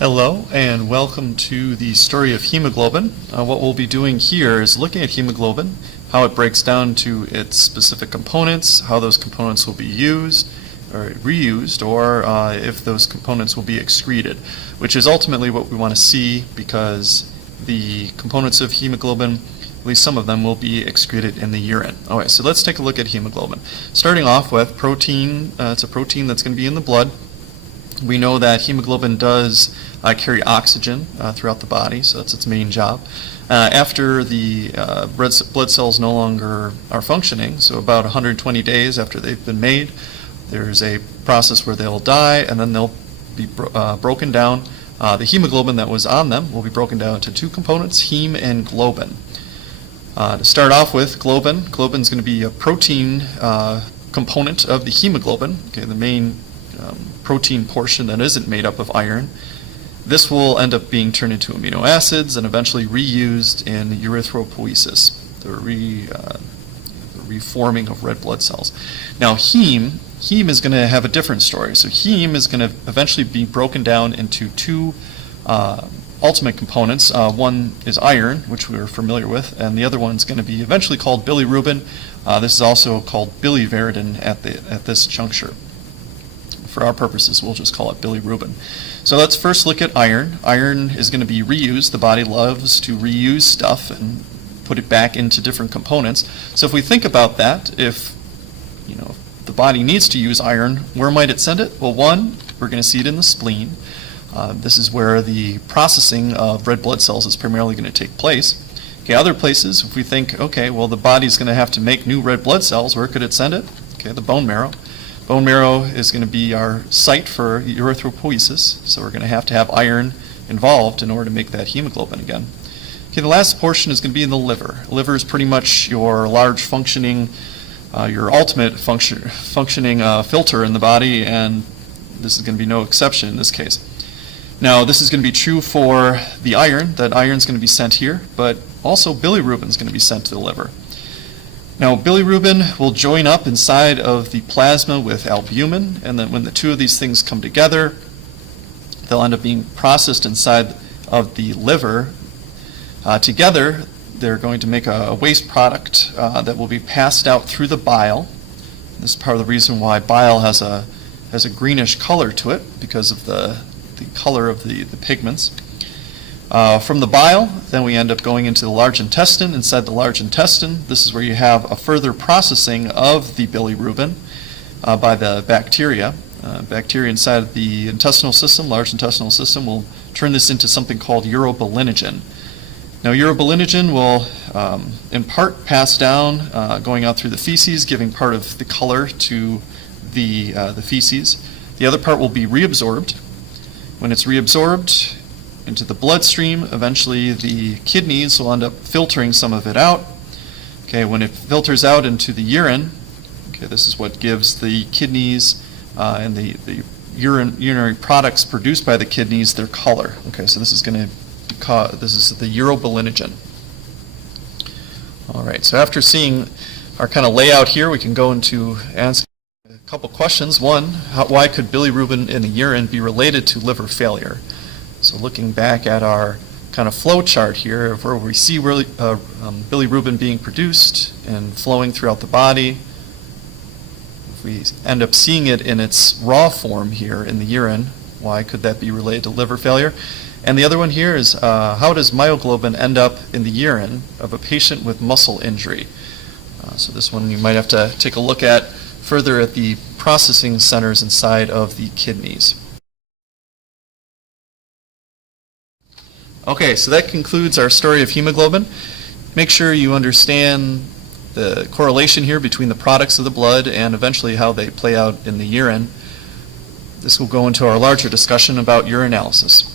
Hello and welcome to the Story of Hemoglobin. What we'll be doing here is looking at hemoglobin, how it breaks down to its specific components, how those components will be used or reused, or if those components will be excreted, which is ultimately what we want to see because the components of hemoglobin, at least some of them, will be excreted in the urine. Okay, so let's take a look at hemoglobin. Starting off with protein, it's a protein that's going to be in the blood. We know that hemoglobin does carry oxygen throughout the body, so that's its main job. After the blood cells no longer are functioning, so about 120 days after they've been made, there's a process where they'll die and then they'll be broken down. The hemoglobin that was on them will be broken down into two components, heme and globin. To start off with, globin is going to be a protein component of the hemoglobin, okay, the main protein portion that isn't made up of iron. This will end up being turned into amino acids and eventually reused in erythropoiesis, the reforming of red blood cells. Now heme is going to have a different story. So heme is going to eventually be broken down into two ultimate components. One is iron, which we are familiar with, and the other one is going to be eventually called bilirubin. This is also called biliverdin at this juncture. For our purposes, we'll just call it bilirubin. So let's first look at iron. Iron is going to be reused. The body loves to reuse stuff and put it back into different components. So if we think about that, if the body needs to use iron, where might it send it? Well, one, we're going to see it in the spleen. This is where the processing of red blood cells is primarily going to take place. Okay, other places, if we think, okay, well, the body's going to have to make new red blood cells, where could it send it? Okay, the bone marrow. Bone marrow is going to be our site for erythropoiesis, so we're going to have iron involved in order to make that hemoglobin again. Okay, the last portion is going to be in the liver. Liver is pretty much your large functioning, your ultimate functioning filter in the body, and this is going to be no exception in this case. Now, this is going to be true for the iron. That iron is going to be sent here, but also bilirubin is going to be sent to the liver. Now, bilirubin will join up inside of the plasma with albumin, and then when the two of these things come together, they'll end up being processed inside of the liver. Together, they're going to make a waste product that will be passed out through the bile. This is part of the reason why bile has a greenish color to it, because of the color of the pigments. From the bile, then we end up going into the large intestine. Inside the large intestine, this is where you have a further processing of the bilirubin by the bacteria. Bacteria inside the intestinal system, large intestinal system, will turn this into something called urobilinogen. Now, urobilinogen will, in part, pass down, going out through the feces, giving part of the color to the feces. The other part will be reabsorbed. When it's reabsorbed into the bloodstream, eventually the kidneys will end up filtering some of it out. Okay, when it filters out into the urine, okay, this is what gives the kidneys and the urinary products produced by the kidneys their color. Okay, so this is going to this is the urobilinogen. All right, so after seeing our kind of layout here, we can go into answering a couple questions. One, why could bilirubin in the urine be related to liver failure? So looking back at our kind of flow chart here, where we see bilirubin being produced and flowing throughout the body, if we end up seeing it in its raw form here in the urine, why could that be related to liver failure? And the other one here is, how does myoglobin end up in the urine of a patient with muscle injury? So this one you might have to take a look at further at the processing centers inside of the kidneys. Okay, so that concludes our story of hemoglobin. Make sure you understand the correlation here between the products of the blood and eventually how they play out in the urine. This will go into our larger discussion about urinalysis.